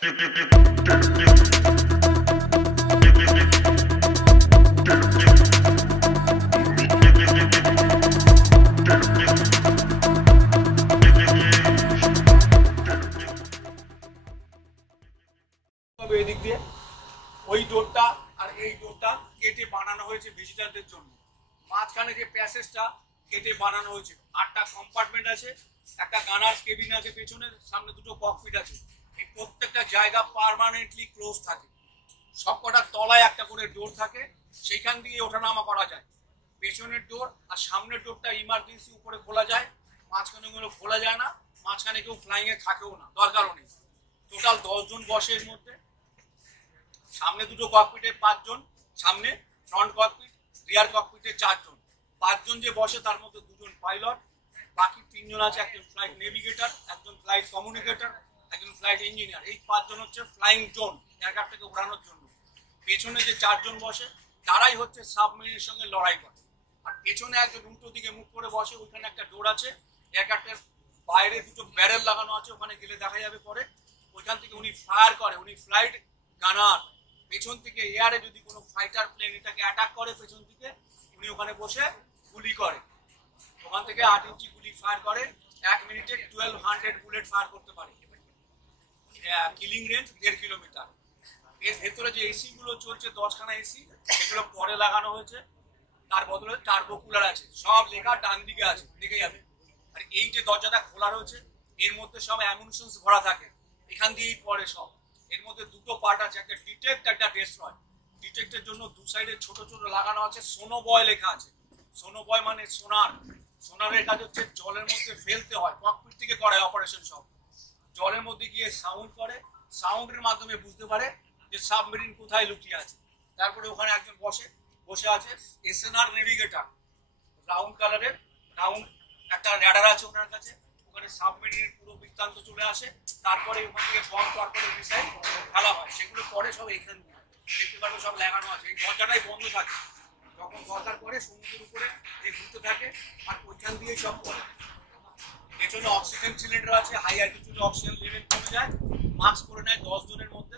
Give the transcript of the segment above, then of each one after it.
এদিক দিয়ে ওই ডোরটা আর এই ডোরটা কেটে বানানো হয়েছে ভিজিটারদের জন্য। মাঝখানে যে প্যাসেজটা কেটে বানানো হয়েছে, 8টা কম্পার্টমেন্ট আছে, একটা গানার্স কেবিন আছে পেছনে, সামনে দুটো ককপিট আছে। এই প্রত্যেকটা জায়গা পার্মানেন্টলি ক্লোজ থাকে। সবকটার তলায় একটা করে ডোর থাকে, সেইখান দিয়ে ওঠানামা করা যায়। পেছনের ডোর আর সামনের ডোরটা ইমার্জেন্সি উপরে খোলা যায়, মাঝখানে গুলো খোলা যায় না। মাঝখানে কেউ ফ্লাইং এ থাকেও না, দরকারও নেই। টোটাল 10 জন বসে এর মধ্যে। সামনে দুটো ককপিটে 5 জন, সামনে ফ্রন্ট ককপিট, রিয়ার ককপিটে 4 জন। 5 জন যে বসে তার মধ্যে 2 জন পাইলট, বাকি 3 জন আছে, একজন ফ্লাইট নেভিগেটর, একজন ফ্লাইট কমিউনিকেটর, একজন ফ্লাইট ইঞ্জিনিয়ার। এই 5 জন হচ্ছে ফ্লাইং জোন, এয়ারক্রাফটটাকে উড়ানোর জন্য। পেছনে যে 4 জন বসে তারাই হচ্ছে সাবমেরিনের সঙ্গে লড়াই করে। আর পেছনে একজন উল্টো দিকে মুখ করে বসে, ওইখানে একটা ডোর আছে, এয়ারক্রাফটের বাইরে দুটো ব্যারেল লাগানো আছে, ওখানে গেলে দেখা যাবে পরে। ওইখান থেকে উনি ফায়ার করে, উনি ফ্লাইট গানার। পেছন থেকে এয়ারে যদি কোনো ফাইটার প্লেন এটাকে অ্যাটাক করে পেছন থেকে, উনি ওখানে বসে গুলি করে। ওখান থেকে 8 ইঞ্চি গুলি ফায়ার করে, 1 মিনিটে 1200 বুলেট ফায়ার করতে পারে। Killing range 1.5 kilometre. এর ভেতরে যে এসি গুলো চলছে, 10খানা এসি, এগুলো পরে লাগানো হয়েছে। তার বদলে টার্বো কুলার আছে, সব লেখা ডান দিকে আছে, দেখে যাবে। আর এই যে দরজাটা খোলা রয়েছে, এর মধ্যে সব অ্যামুনিশনস ভরা থাকে, এখান দিয়েই পরে সব। এর মধ্যে দুটো পার্ট আছে, একটা ডিটেক্ট, একটা ডেস্ট্রয়। ডিটেক্টের জন্য দু সাইডে ছোট ছোট লাগানো আছে, সোনোবয় লেখা আছে। সোনোবয় মানে সোনার। সোনারের কাজ হচ্ছে জলের মধ্যে ফেলতে হয়, ককপিট থেকে করে অপারেশন সব। জলের মধ্যে গিয়ে সাউন্ড করে, সাউন্ডের মাধ্যমে বুঝতে পারে যে সাবমেরিন কোথায় লুকিয়ে আছে। তারপরে ওখানে একজন বসে আছে এসএনআর নেভিগেটর, রাউন্ড কালারের, রাউন্ড একটা র্যাডার আছে ওনার কাছে। ওখানে সাবমেরিনের পুরো বৃত্তান্ত চলে আসে। তারপরে ওখান থেকে বম, তারপরে মিসাইল ফেলা হয়, সেগুলো পরে সব এখান দিয়ে দেখতে পারবে সব লাগানো আছে। এই দরজাটাই বন্ধ থাকে, যখন দরজার পরে সমুদ্রের উপরে এই ঘুরতে থাকে, আর ওইখান দিয়ে সব পড়ে। পেছনে অক্সিজেন সিলিন্ডার আছে, হাই অ্যালটিটিউডে অক্সিজেন লেভেল কমে যায়, মাস্ক করে নেয় 10 জনের মধ্যে,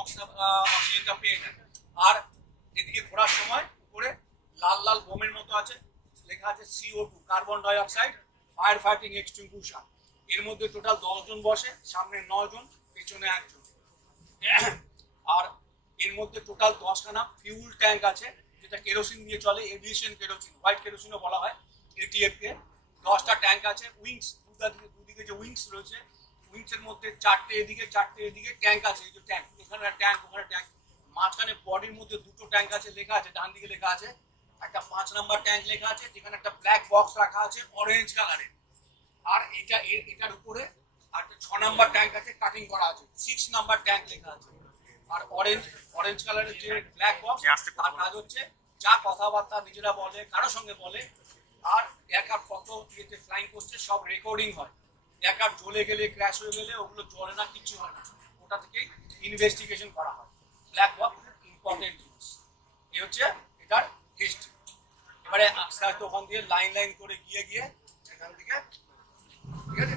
অক্সিজেনটা পেয়ে যায়। আর এদিকে ঘোরার সময় উপরে লাল লাল বোমের মতো আছে, লেখা আছে CO2, carbon die oxide fire fighting extinguisher. এর মধ্যে টোটাল 10 জন বসে, সামনে 9 জন, পেছনে 1 জন। আর এর মধ্যে টোটাল 10খানা ফিউল ট্যাঙ্ক আছে, যেটা কেরোসিন দিয়ে চলে, এভিয়েশন কেরোসিন, হোয়াইট কেরোসিনও বলা হয় ATF কে। 10টা ট্যাঙ্ক আছে। উইংস, দুদিকে যে উইংস রয়েছে, উইংস এর মধ্যে 4টে এদিকে 4টে এদিকে ট্যাঙ্ক আছে। এই যে ট্যাঙ্ক, এখানে ট্যাঙ্ক, ওখানে ট্যাঙ্ক। মাঝখানে বডির মধ্যে 2টো ট্যাঙ্ক আছে, লেখা আছে ডান দিকে লেখা আছে একটা 5 নাম্বার ট্যাঙ্ক লেখা আছে, যেখানে একটা ব্ল্যাক বক্স রাখা আছে অরেঞ্জ কালারের। আর এটার উপরে একটা 6 নাম্বার ট্যাঙ্ক আছে, কাটিং করা আছে, 6 নাম্বার ট্যাঙ্ক লেখা আছে। আর অরেঞ্জ কালারের যে ব্ল্যাক বক্স, তার কাজ হচ্ছে যা কথাবার্তা নিজেরা বলে, কারোর সঙ্গে বলে, আর এয়ারক্রাফট কত ইয়েতে ফ্লাইং করছে সব রেকর্ডিং হয়। এয়ারক্রাফট জ্বলে গেলে, ক্র্যাশ হয়ে গেলে ওগুলো জ্বলে না, কিছু হয় না, ওটা থেকেই ইনভেস্টিগেশন করা হয়। ব্ল্যাক বক্স ইম্পর্টেন্ট জিনিস। এই হচ্ছে এটার হিস্ট্রি। এবারে আস্তে আস্তে ওখান দিয়ে লাইন করে গিয়ে এখান থেকে, ঠিক আছে।